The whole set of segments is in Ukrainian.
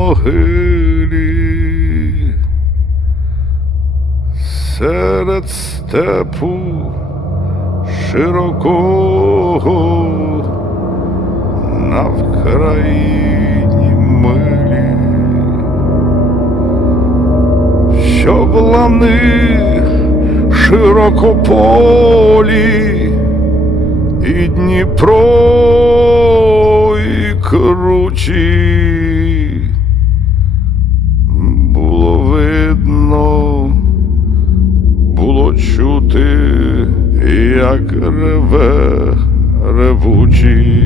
могилі, серед степу широкого на Вкраїні милі, щоб лани широкополі і Дніпро кручі. Було видно, було чути, як реве ревучий,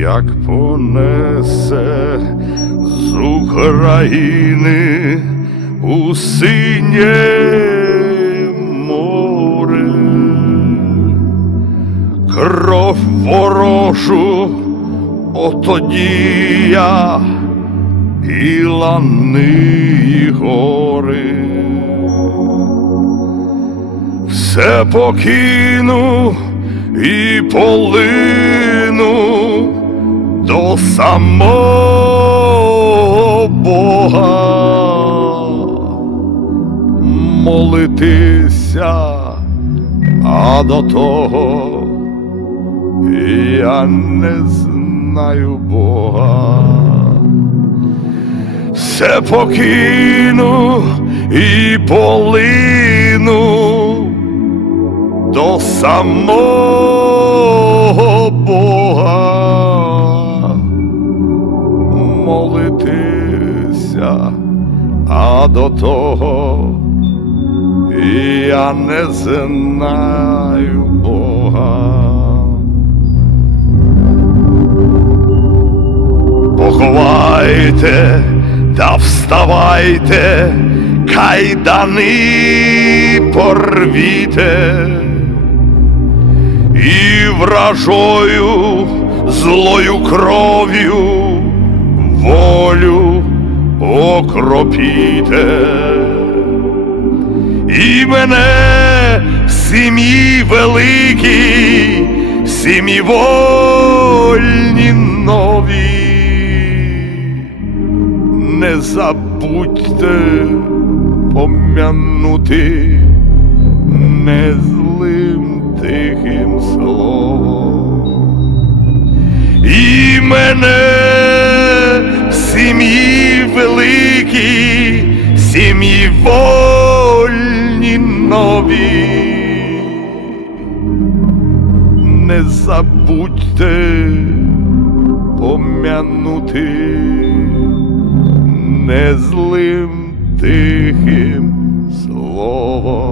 як понесе з України у синє кров ворожу, отоді я і гори. Все покину і полину до самого Бога молитися, а до того я не знаю Бога. Все покину і полину до самого Бога молитися, а до того я не знаю Бога. Поховайте та вставайте, кайдани порвіте і вражою злою кров'ю волю окропіте. І мене в сім'ї великій, сім'ї вольні нові. Забудьте пом'янути незлим тихим словом. І мене в сім'ї великій, сім'ї вольні нові. Не забудьте пом'янути незлим тихим словом.